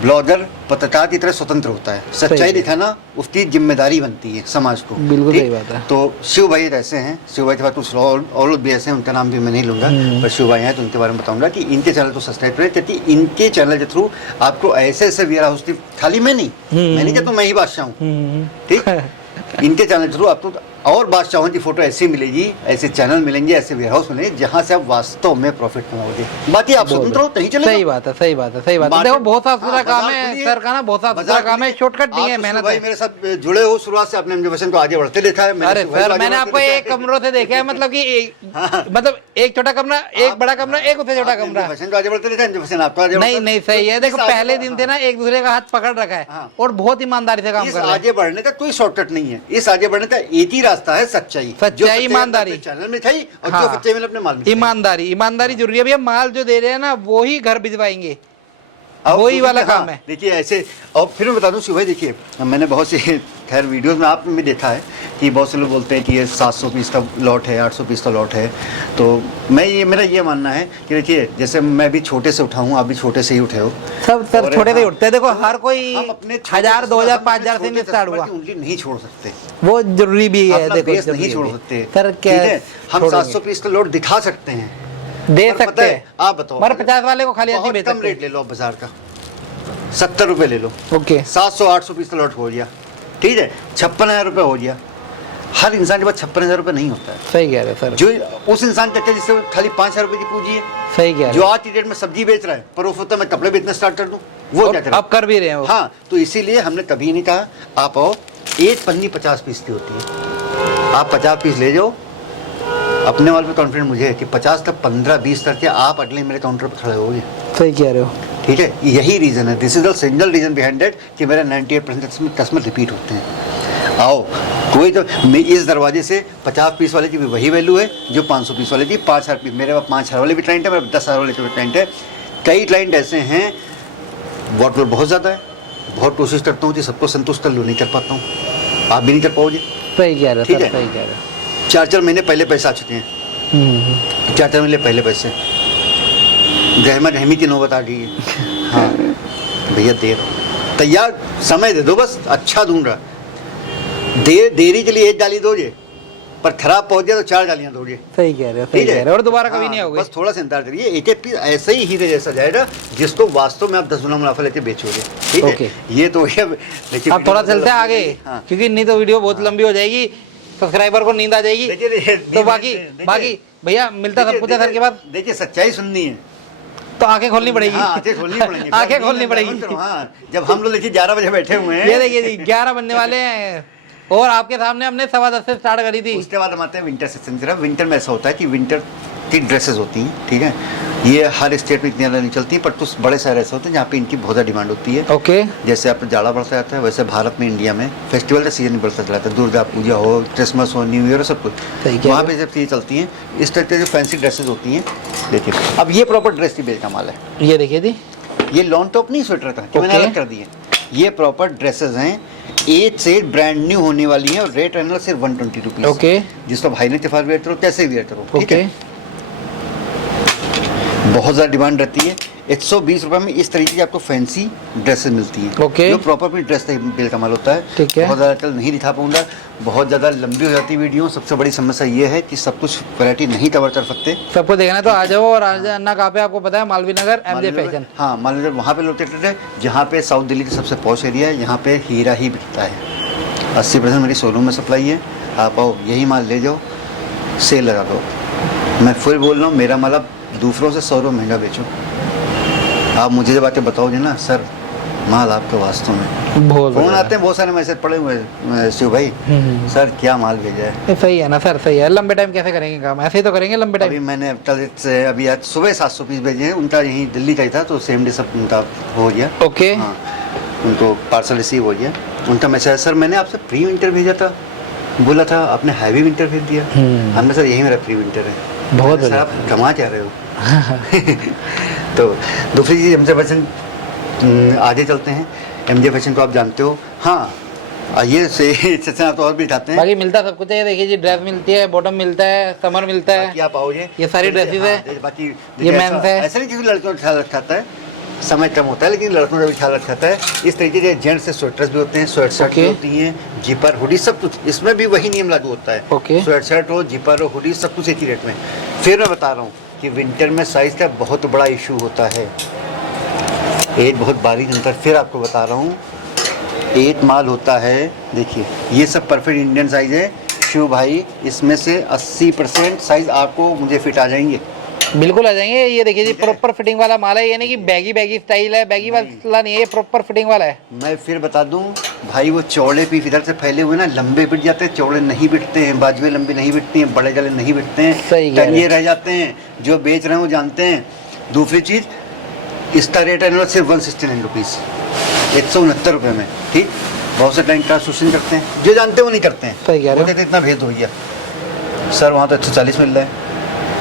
ब्लॉगर पत्रकार की तरह स्वतंत्र होता है, सच्चाई है। दिखाना उसकी जिम्मेदारी बनती है समाज को। बिल्कुल ठीक? सही बात है। तो शिव भाई ऐसे हैं, शिव भाई के बाद कुछ और लोग भी ऐसे हैं, उनका नाम भी मैं नहीं लूंगा, पर शिव भाई हैं तो उनके बारे में बताऊंगा कि इनके चैनल को सब्सक्राइब करें, क्योंकि इनके चैनल के थ्रू आपको ऐसे ऐसे वेयर हाउस की, खाली मैं नहीं कहता मैं ही बादशाह हूँ, ठीक, इनके चैनल के थ्रू आपको और बादशाहों की फोटो ऐसी मिलेगी, ऐसे चैनल मिलेंगे, ऐसे वेयर हाउस मिलेंगे जहाँ से आप वास्तव में प्रॉफिट कमाओगे। बाकी आप स्वतंत्र हो, कहीं चले सही बात है, सही बात है, सही बात है। देखो बहुत साफ सुथरा काम है सर का ना, बहुत साफ सुथरा काम है, शॉर्टकट नहीं है, मेहनत भाई है। मेरे साथ जुड़े हो शुरुआत से, आपने एमजे को आगे बढ़ते देखा है। अरे सर मैंने आपको एक कमरों से देखा है, मतलब कि मतलब एक छोटा कमरा, एक बड़ा कमरा, एक उससे छोटा कमरा। आगे बढ़ते देखा, एमजे आपको आगे नहीं नहीं सही है। देखो पहले दिन से ना एक दूसरे का हाथ पकड़ रखा है हाँ। और बहुत ईमानदारी से काम इस कर रहे हैं। आगे बढ़ने का कोई शॉर्टकट नहीं है, इस आगे बढ़ने का एक ही रास्ता है, सच्चाई, सच्चाई, ईमानदारी। चैनल में खाई और हाँ। जो सच्चाई में अपने माल में खाई। ईमानदारी, ईमानदारी जरूरी है भैया। माल जो दे रहे हैं ना वो ही घर भिजवाएंगे, और वही वाला हाँ, काम है। देखिए ऐसे, और फिर मैं बता दूं शिव भाई, देखिए मैंने बहुत सी खैर वीडियोस में आपने भी देखा है कि बहुत से लोग बोलते हैं कि ये 700 पीस का लॉट है, 800 पीस का लॉट है। तो मैं ये, मेरा ये मानना है कि देखिए जैसे मैं भी छोटे से उठा हूँ, आप भी छोटे से ही उठे हो, सब सर और छोटे से हाँ, उठते हैं। देखो हर कोई हम अपने 1000, 2000, 5000 से नहीं स्टार्ट हुआ, उंगली नहीं छोड़ सकते, वो जरूरी भी है। अपना देखो बेस नहीं जरूरी छोड़ भी। सकते सर ठीक क्या है? हम छोड़ेंगे? 700 पीस का लॉट दिखा सकते हैं, दे पर पता सकते है, हैं। आप बताओ, मगर 50 वाले को खाली ऐसे ही बहुत बेच कम सकते रेट ले लो, आप बाजार का 70 रुपए ले लो, ओके 700-800 पीस का लॉट हो गया, ठीक है, 56,000 रुपये हो गया। हर इंसान के पास 56,000 रुपये नहीं होता है। सही कह रहे हैं सर, जो उस इंसान कहते हैं जिससे खाली 5,000 रुपये की पूंजी है, सही कह रहे जो हैं। आज की डेट में सब्जी बेच रहा है, पर वो सोचता है मैं कपड़े बेचना स्टार्ट कर दूं, वो क्या करे? अब कर भी रहे हैं वो। हाँ, तो इसीलिए हमने कभी नहीं कहा आप आओ, एक पन्नी 50 पीस की होती है, आप 50 पीस ले जाओ, अपने वाल पे कॉन्फिडेंट मुझे है कि 50 तक 15-20 करके आप अगले मेरे काउंटर पर खड़े होगे, सही कह रहे हो। ठीक है, यही रीज़न है, this is the single reason behind that कि मेरा 98% कस्टमर रिपीट होते हैं। आओ, कोई तो इस दरवाजे से 50 पीस वाले की भी वही वैल्यू है जो 500 पीस वाले की। 5,000 पीस मेरे पास 5,000 वाले भी क्लाइंट है, मेरे 10,000 वाले भी क्लाइंट है। कई क्लाइंट ऐसे हैं, वर्कलोड बहुत ज़्यादा है, बहुत कोशिश करता हूँ कि सबको संतुष्ट कर लूँ, नहीं कर पाता हूँ, आप भी नहीं कर पाओगे। सही कह रहे हो ठीक सर, है। सही कह रहे हो। 4-4 महीने पहले पैसे आ चुके हैं, 4-4 महीने पहले पैसे, गहमा गहमी की नौबत आ गई है। हाँ भैया देर तैयार, समय दे दो बस, अच्छा दूंगा। देरी के लिए एक डाली दोगे, पर खराब पहुंच जाए तो 4 डालियां दोगे, सही कह रहे हो, सही ठीक कह है? रहे हो। और दोबारा कभी हाँ, नहीं आओगे। बस थोड़ा सा इंतजार करिए, एक पीस ऐसे ही हीरे जैसा जाएगा जिसको वास्तव में आप 10 गुना मुनाफा लेके बेचोगे, ठीक ओके। है? ये तो है। देखिए अब थोड़ा चलते हैं आगे, हाँ। क्योंकि नहीं तो वीडियो बहुत लंबी हो जाएगी, सब्सक्राइबर को नींद आ जाएगी। देखिए, तो बाकी भैया मिलता सब कुछ है सर के बाद, देखिए सच्चाई सुननी है तो आंखें खोलनी पड़ेगी। हाँ, आंखें खोलनी पड़ेगी। आंखें खोलनी पड़ेगी। हाँ, जब हम लोग देखिए 11 बजे बैठे हुए हैं, ये देखिए जी 11 बनने वाले हैं और आपके सामने हमने 10:15 से स्टार्ट करी थी। उसके बाद हम आते हैं विंटर सेक्शन की तरफ। विंटर में ऐसा होता है कि विंटर की ड्रेसेस होती हैं, ठीक है, ये हर स्टेट में इतनी ज़्यादा नहीं चलती, पर कुछ बड़े शहर ऐसे होते हैं जहाँ पे इनकी बहुत ज़्यादा डिमांड होती है। ओके, जैसे आप जाड़ा बढ़ता जाता है, वैसे भारत में, इंडिया में फेस्टिवल का सीजन बढ़ता चला जाता है, दुर्गा पूजा हो, क्रिसमस हो, न्यू ईयर हो, सब कुछ सही कह वहाँ रहे पे जब चीज़ें चलती हैं, इस तरह के जो फैंसी ड्रेसेस होती हैं। देखिए अब ये प्रॉपर ड्रेस की बेल का माल है, ये देखिए जी, ये लॉन्ग टॉप नहीं स्वेटर था कि मैंने ओके। अलग कर दिए, ये प्रॉपर ड्रेसेस हैं, 8 से ब्रांड न्यू होने वाली हैं, और रेट रहने वाला सिर्फ 120 रुपीज़। ओके जिसको भाई ने तिफार वेयर करो, कैसे वेयर करो, ठीक ओके, है। बहुत ज़्यादा डिमांड रहती है। 120 रुपये में इस तरीके की आपको फैंसी ड्रेसेस मिलती हैं, ओके। जो प्रॉपर भी ड्रेस बेल का माल होता है। ठीक है। बहुत ज़्यादा कल नहीं दिखा पाऊंगा, बहुत ज़्यादा लंबी हो जाती वीडियो। सबसे बड़ी समस्या ये है कि सब कुछ वैरायटी नहीं कवर कर सकते। सबको देखना है तो आ जाओ। और आज अन्ना कहाँ पे आपको पता है, मालवीय नगर एमजे फैशन। हाँ, मान लीजिए वहाँ पे लोकेटेड है, जहाँ पे साउथ दिल्ली का सबसे पॉश एरिया है, यहाँ पे हीरा ही बिकता है। 80% मेरी शोरूम में सप्लाई है, आप आओ यही माल ले जाओ, सेल लगा दो। मैं फुल बोल रहा हूँ, मेरा माल आप दूसरों से 100 रुपये महंगा बेचो। आप मुझे जब आके बताओगे ना सर माल आपके वास्तव में, बहुत फोन बढ़िया। आते हैं, बहुत सारे मैसेज पड़े हुए हैं शिव भाई, सर क्या माल भेजा है। ये सही है ना सर, सही है। लंबे टाइम कैसे करेंगे काम, ऐसे ही तो करेंगे लंबे अभी टाइम। मैंने कल से अभी आज सुबह 700 पीस भेजे हैं, उनका यहीं दिल्ली का ही था, तो सेम डे सब उनका हो गया। ओके, हाँ, उनको पार्सल रिसीव हो गया। उनका मैसेज, सर मैंने आपसे प्री विंटर भेजा था, बोला था आपने हैवी विंटर भेज दिया। हमने सर यही मेरा प्री विंटर है। बहुत मैंने, सर आप कमा क्या रहे हो। तो दूसरी चीज़ एमजे फैशन, आगे चलते हैं। एमजे फैशन को आप जानते हो। हाँ, ये से आप तो और भी दिखाते हैं। बाकी मिलता सब कुछ है। ये देखिए जी, ड्रेस मिलती है, बॉटम मिलता है, समर मिलता बाकी है। आप आओगे, ये सारी ड्रेसेस है। बाकी ये मेंस है। ऐसा नहीं किसी लड़कियों का ख्याल रखता है, समय कम होता है, लेकिन लड़कों का भी ख्याल रखा जाता है। इस तरीके के जेंट्स से स्वेटर्स भी होते हैं, स्वेट शर्ट भी Okay. होती हैं, जिपर हुडी सब कुछ, इसमें भी वही नियम लागू होता है। Okay. स्वेट शर्ट हो, जिपर हो, हुडी सब कुछ एक ही रेट में। फिर मैं बता रहा हूँ कि विंटर में साइज़ का बहुत बड़ा इशू होता है, एक बहुत बारीक अंतर फिर आपको बता रहा हूँ। एक माल होता है, देखिए ये सब परफेक्ट इंडियन साइज़ है शिव भाई, इसमें से 80% साइज़ आपको मुझे फिट आ जाएंगे। बिल्कुल आ जाएंगे। ये देखिए जी, ठीक है। प्रॉपर फिटिंग वाला माल है, ये नहीं कि बैगी बैगी स्टाइल है, बैगी वाला नहीं है, ये प्रॉपर फिटिंग वाला है। मैं फिर बता दूं भाई, वो चौड़े पीस इधर से फैले हुए ना, लंबे बिट जाते हैं, चौड़े नहीं बिटते हैं, बाजुएं लंबी नहीं बिटती हैं, बड़े गले नहीं बिटते हैं, सही कह रहे हैं। टंगे रह जाते हैं। जो बेच रहे हैं वो जानते हैं। दूसरी चीज़, इसका रेट है सिर्फ 169 रुपीज़, 169 रुपये में। ठीक, बहुत से क्लाइंट ट्रांसलेशन करते हैं, जो जानते हैं वो नहीं करते हैं। सही कह रहे हो। बोलते थे इतना भेज दो भैया, सर वहाँ तो 140 मिल रहा है।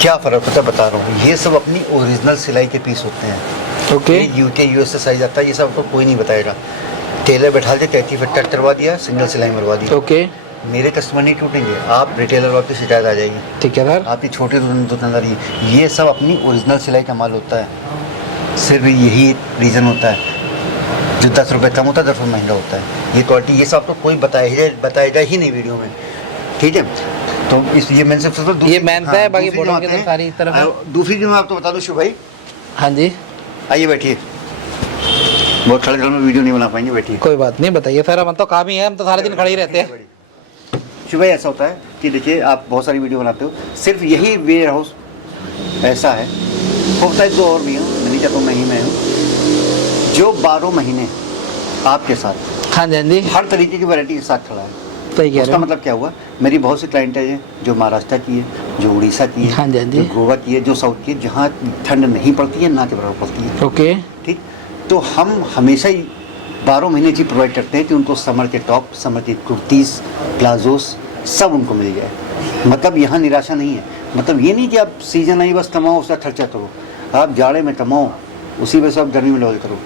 क्या फ़र्क होता है बता रहा हूँ, ये सब अपनी ओरिजिनल सिलाई के पीस होते हैं। ओके, यूके यूएस से साइज आता है, ये सब आपको कोई नहीं बताएगा। टेलर बैठा के 33 फिट कट करवा दिया, सिंगल सिलाई मरवा दी। ओके, मेरे कस्टमर नहीं टूटेंगे, आप रिटेलर वालों की शिकायत आ जाएगी, ठीक है सर। आपकी छोटी दुकानदारी। ये सब अपनी ओरिजिनल सिलाई का माल होता है, सिर्फ यही रीज़न होता है। जो 10 रुपये कम होता है 10 रुपये महंगा होता है। ये क्वालिटी ये सब आपको कोई बताएगा ही नहीं वीडियो में, ठीक है। तो इस ये मैंने सबसे ये मेहनत है, बाकी बॉटम के तो सारी तरफ है। दूसरी चीज़ मैं आपको बता दूँ शिव भाई, हाँ जी, आइए बैठिए, बहुत खड़े में वीडियो नहीं बना पाएंगे, बैठिए। कोई बात नहीं, बताइए सर, हम तो काम ही है, हम तो सारे दिन खड़े ही रहते हैं। शिव भाई ऐसा होता है कि देखिए आप बहुत सारी वीडियो बनाते हो, सिर्फ यही वेयर हाउस ऐसा है, होता है दो और भी हूँ, मैं नहीं चाहता हूँ मैं ही मैं हूँ, जो 12 महीने आपके साथ हाँ जी, हाँ जी, हर तरीके की वैरायटी के साथ खड़ा है। सही कह रहे उसका हो। मतलब क्या हुआ, मेरी बहुत सी क्लाइंट है जो महाराष्ट्र की है, जो उड़ीसा की है, हाँ जी, हाँ जी। जो गोवा की है, जो साउथ की है, जहाँ ठंड नहीं पड़ती है ना के बराबर पड़ती है। ओके, ठीक, तो हम हमेशा ही 12 महीने चीज़ प्रोवाइड करते हैं कि उनको समर के टॉप, समर की कुर्तीज़, प्लाजोस सब उनको मिल जाए। मतलब यहाँ निराशा नहीं है, मतलब ये नहीं कि आप सीजन आई बस कमाओ उसका खर्चा करो, आप जाड़े में कमाओ उसी वजह से आप गर्मी में लॉज करो।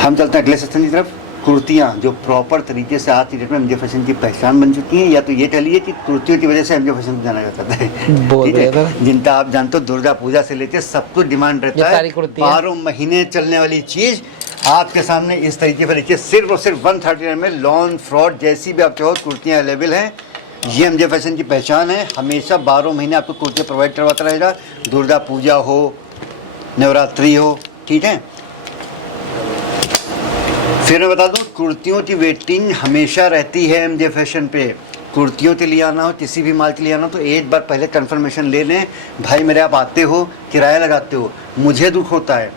हम चलते हैं अगले सेक्शन की तरफ। कुर्तियाँ जो प्रॉपर तरीके से आज की डेट में एमजे फैशन की पहचान बन चुकी हैं, या तो ये कह लीजिए कि कुर्तियों की वजह से एमजे फैशन को जाना जाता है। बहुत ठीक है? बढ़िया। जिनका आप जानते हो दुर्गा पूजा से लेकर सब कुछ डिमांड ये रहता सारी है। कुर्तियाँ। 12 महीने चलने वाली चीज़ आपके सामने इस तरीके पर देखिए, सिर्फ और सिर्फ 139 में लॉन फ्रॉड जैसी भी आप चाहो कुर्तियाँ अवेलेबल हैं। ये एमजे फैशन की पहचान है, हमेशा 12 महीने आपको कुर्तियाँ प्रोवाइड करवाता रहेगा, दुर्गा पूजा हो, नवरात्रि हो, ठीक है। फिर मैं बता दूं, कुर्तियों की वेटिंग हमेशा रहती है एमजे फैशन पे। कुर्तियों के लिए आना हो, किसी भी माल के लिए आना हो, तो एक बार पहले कंफर्मेशन ले लें। भाई मेरे आप आते हो, किराया लगाते हो, मुझे दुख होता है।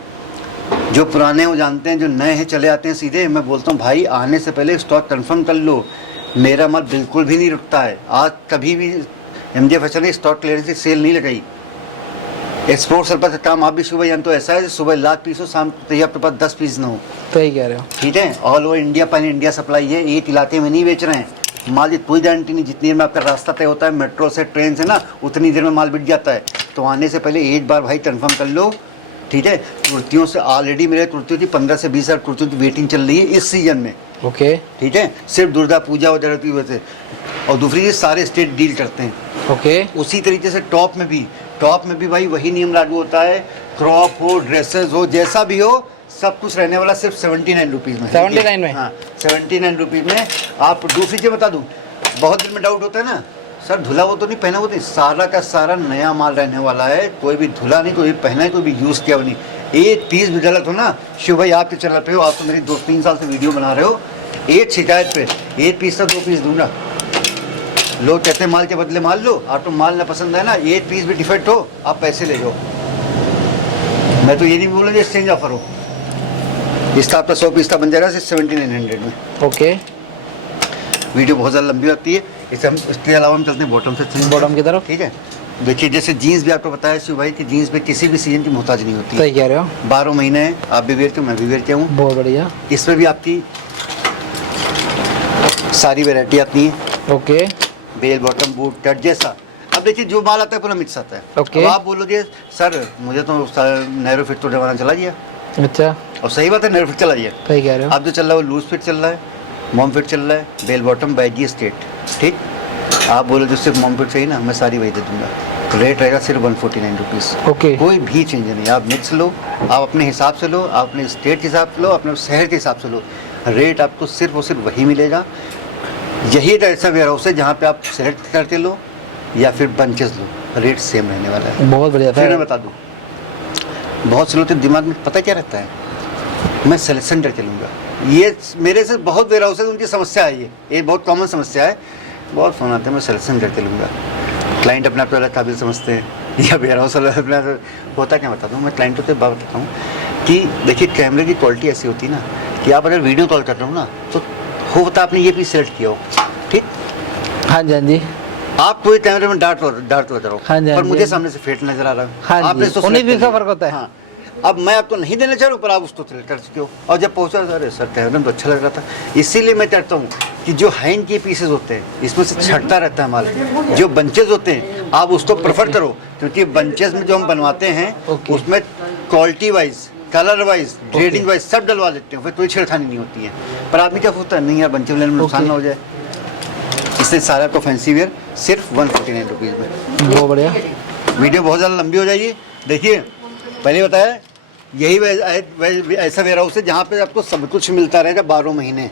जो पुराने हो जानते हैं, जो नए हैं चले आते हैं सीधे। मैं बोलता हूँ भाई आने से पहले स्टॉक कंफर्म कर लो। मेरा माल बिल्कुल भी नहीं रुकता है। आज कभी भी एमजे फैशन ने स्टॉक क्लियरेंस की सेल नहीं लगाई। एक्सपोर्ट सर्विस का काम आप भी सुबह जानते हो, ऐसा है सुबह 1,00,000 पीस हो, शाम तक आपके पास 10 पीस ना हो। सही कह रहे हो। ठीक है, all over India pan India supply है। एक इलाके में नहीं बेच रहे हैं माल की कोई गारंटी नहीं। जितनी देर में आपका रास्ता तय होता है मेट्रो से, ट्रेन से ना, उतनी देर में माल बिक जाता है। तो आने से पहले एक बार भाई कंफर्म कर लो, ठीक है। कुर्तियों से ऑलरेडी मेरे कुर्तियों की 15 से 20 हज़ार कुर्तियों की वेटिंग चल रही है इस सीजन में, ओके, ठीक है। सिर्फ दुर्गा पूजा वगैरह की वजह से। और दूसरी चीज़ सारे स्टेट डील करते हैं। ओके, उसी तरीके से टॉप में भी भाई वही नियम लागू होता है। क्रॉप हो, ड्रेसेस हो, जैसा भी हो, सब कुछ रहने वाला सिर्फ 79 रुपीज़ में। 79 में? हाँ, 79 रुपीज़ में। आप दूसरी चीज़ बता दूँ, बहुत दिन में डाउट होता है ना, सर धुला वो तो नहीं, पहना वो नहीं। सारा का सारा नया माल रहने वाला है, कोई भी धुला नहीं, कोई भी पहना है, कोई भी यूज़ किया नहीं। एक पीस भी गलत हो ना, शिव भाई आपके चैनल पे हो, आप तो मेरी 2-3 साल से वीडियो बना रहे हो, एक शिकायत पे एक पीस से 2 पीस दूंगा। लोग कहते हैं माल के बदले माल लो, आपको माल ना पसंद है ना, एक पीस भी डिफेक्ट हो आप पैसे ले जाओ। मैं तो ये नहीं बोलूँगा एक्सचेंज ऑफर हो। इसका आपका 100 पीस का बन जाएगा सिर्फ 7900 में। ओके, वीडियो बहुत ज़्यादा लंबी होती है, इसके अलावा हम चलते हैं बॉटम से। बॉटम की तरफ। ठीक है, देखिए जैसे जीन्स भी आपको बताया शिव भाई कि जीन्स पे किसी भी सीजन की मोहताज नहीं होती है। सही कह रहे हो। 12 महीने हैं, आप भी वेरते हो, मैं भी वेरते हूँ। बहुत बढ़िया। इसमें भी आपकी सारी वैरायटी आती है। Okay, bell bottom boot cut जैसा। अब देखिए जो माल आता है पूरा मिक्स आता है। ओके। अब आप बोलोगे सर मुझे तो नैरो फिट तो जमाना चला गया, अच्छा, और सही बात है, नैरो फिट चला गया। सही कह रहे हो। अब जो चल रहा है वो लूज फिट चल रहा है, मॉम फिट चल रहा है, बेल बॉटम बैगी स्ट्रेट। ठीक, आप बोलो जो सिर्फ मॉम फिट चाहिए ना, मैं सारी वही दे दूंगा। रेट रहेगा सिर्फ 149 रुपीज़। ओके। कोई भी चेंज नहीं, आप मिक्स लो, आप अपने हिसाब से लो, आप अपने स्टेट के हिसाब से लो, अपने शहर के हिसाब से लो, रेट आपको सिर्फ और सिर्फ वही मिलेगा। यही एक ऐसा वेयर हाउस है जहाँ पे आप सेलेक्ट करके लो या फिर बंचेस लो, रेट सेम रहने वाला है। बहुत बढ़िया फिर मैं था। बता दूँ, बहुत से लोग के दिमाग में पता क्या रहता है, मैं सेलेक्शन करके लूँगा। ये मेरे से बहुत वेयर हाउस है, उनकी समस्या है, ये बहुत कॉमन समस्या है। बहुत फ़ोन आते हैं, मैं सेलेक्शन करके लूँगा। क्लाइंट अपने आप को अलग काबिल समझते हैं या वेयर हाउस अलग अपना। होता क्या बताता हूँ मैं क्लाइंटों से, बात बताता हूँ कि देखिए कैमरे की क्वालिटी ऐसी होती है ना कि आप अगर वीडियो कॉल कर रहे हो ना तो होता आपने ये पीस सेलेक्ट किया हो, ठीक, हाँ जी, हाँ जी, आप पूरे कैमरे में डार्क नजर हो, हाँ जी, हाँ पर जी, मुझे हाँ जी। सामने से फेट नजर आ रहा है। हाँ जी, आपने इसको 19 select का कर फर्क होता है। हाँ, अब मैं आपको नहीं देना चाह रहा हूँ पर आप उसको सेलेक्ट कर चुके हो, और जब पहुंचा अरे सर कैमरे में तो अच्छा लग रहा था। इसीलिए मैं चाहता हूँ कि जो हैंड के पीसेज होते हैं इसमें से छटता रहता है माल, जो बंचेज होते हैं आप उसको प्रेफर करो, क्योंकि बंचेज में जो हम बनवाते हैं ओके। उसमें quality wise, colour wise, grading wise सब डलवा देते हैं, फिर कोई छेड़खानी नहीं होती है। पर आदमी क्या सोचता है, नहीं यार बंचेज लेने में नुकसान ना हो जाए, इसलिए सारा को फैंसी वेयर सिर्फ 149 रुपीज़ में। बहुत बढ़िया। वीडियो बहुत ज़्यादा लंबी हो जाएगी। देखिए पहले बताया, यही ऐसा वेयर हाउस है जहाँ पे आपको सब कुछ मिलता रहेगा 12 महीने।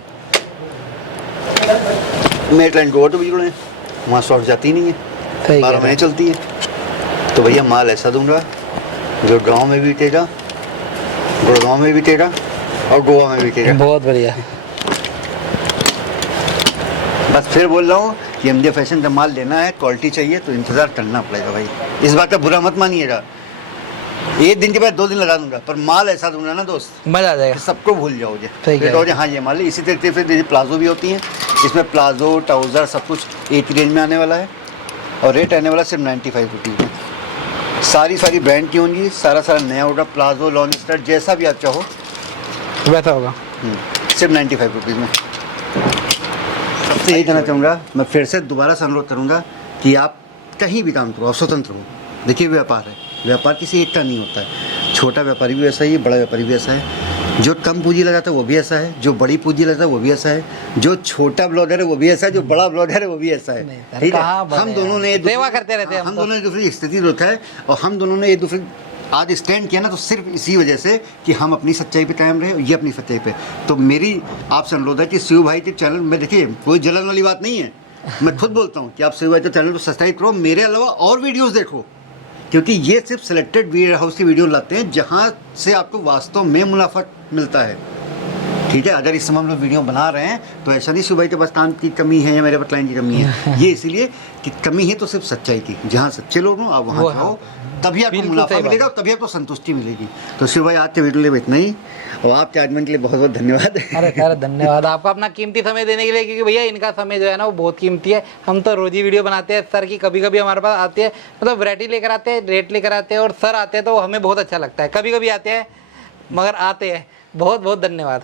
मेरे क्लाइंट को ऑटो भी जुड़े हैं, वहाँ शॉर्ट जाती नहीं है, सही 12 कह रहे महीने चलती है। तो भैया माल ऐसा दूंगा जो गाँव में भी बिकेगा, गुड़गांव में भी बिकेगा और गोवा में भी बिकेगा। बहुत बढ़िया। बस फिर बोल रहा हूँ कि एमजे फैशन का माल लेना है, क्वालिटी चाहिए तो इंतज़ार करना पड़ेगा भाई। इस बात का बुरा मत मानिएगा, एक दिन के बाद 2 दिन लगा दूंगा, पर माल ऐसा दूंगा ना दोस्त मजा आ जाएगा। कि सबको भूल जाओगे। सही फिर कह कहोगे हाँ ये माल है। इसी तरीके से देखिए प्लाजो भी होती हैं, इसमें प्लाजो ट्राउज़र सब कुछ एक ही रेंज में आने वाला है, और रेट आने वाला सिर्फ 95 रुपीज़ में। सारी ब्रांड की होंगी, सारा नया होगा, प्लाजो लॉन्ग स्कर्ट जैसा भी आप चाहो वैसा होगा। सिर्फ 95 रुपीज़ में। सबसे यही कहना चाहूँगा, मैं फिर से दोबारा से अनुरोध करूँगा कि आप कहीं भी काम करो, आप स्वतंत्र हो। देखिए व्यापार है, व्यापार किसी एक का नहीं होता है, छोटा व्यापारी भी ऐसा ही है, बड़ा व्यापारी भी ऐसा है, जो कम पूंजी लगाता है वो भी ऐसा है, जो बड़ी पूंजी लगाता है वो भी ऐसा है, जो छोटा ब्लॉगर है वो भी ऐसा है, जो बड़ा ब्लॉगर है वो भी ऐसा है। ठीक है, हम दोनों ने सेवा करते रहते हैं हम दोनों ने दूसरी स्थिति रखा है, और हम दोनों ने एक दूसरे आज स्टैंड किया ना तो सिर्फ इसी वजह से कि हम अपनी सच्चाई पे कायम रहे, ये अपनी सच्चाई पे। तो मेरी आपसे अनुरोध है कि शिव भाई के चैनल में, देखिए कोई जलन वाली बात नहीं है, मैं खुद बोलता हूँ कि आप शिव भाई के चैनल को सब्सक्राइब करो, मेरे अलावा और वीडियोस देखो, क्योंकि ये सिर्फ सिलेक्टेड वेयर हाउस की वीडियो लाते हैं जहाँ से आपको वास्तव में मुनाफा मिलता है। ठीक है, अगर इस समय हम लोग वीडियो बना रहे हैं तो ऐसा नहीं शिव भाई के पास काम की कमी है या मेरे पास क्लाइंट की कमी है, ये इसीलिए कि कमी है तो सिर्फ सच्चाई की। जहाँ सच्चे लोग हो आप वहाँ जाओ, तभी आपको बिल्कुल मुनाफा सही बात मिलेगा और तभी आपको संतुष्टि मिलेगी। तो शिव भाई आज के वीडियो के लिए इतना ही, और आपके आगमन के लिए बहुत बहुत धन्यवाद। अरे सर धन्यवाद आपका अपना कीमती समय देने के लिए, क्योंकि भैया इनका समय जो है ना वो बहुत कीमती है। हम तो रोज ही वीडियो बनाते हैं सर की, कभी कभी हमारे पास आती है, मतलब वैरायटी लेकर आते हैं, रेट लेकर आते हैं, और सर आते हैं तो हमें बहुत अच्छा लगता है। कभी कभी आते हैं मगर आते हैं। बहुत बहुत धन्यवाद।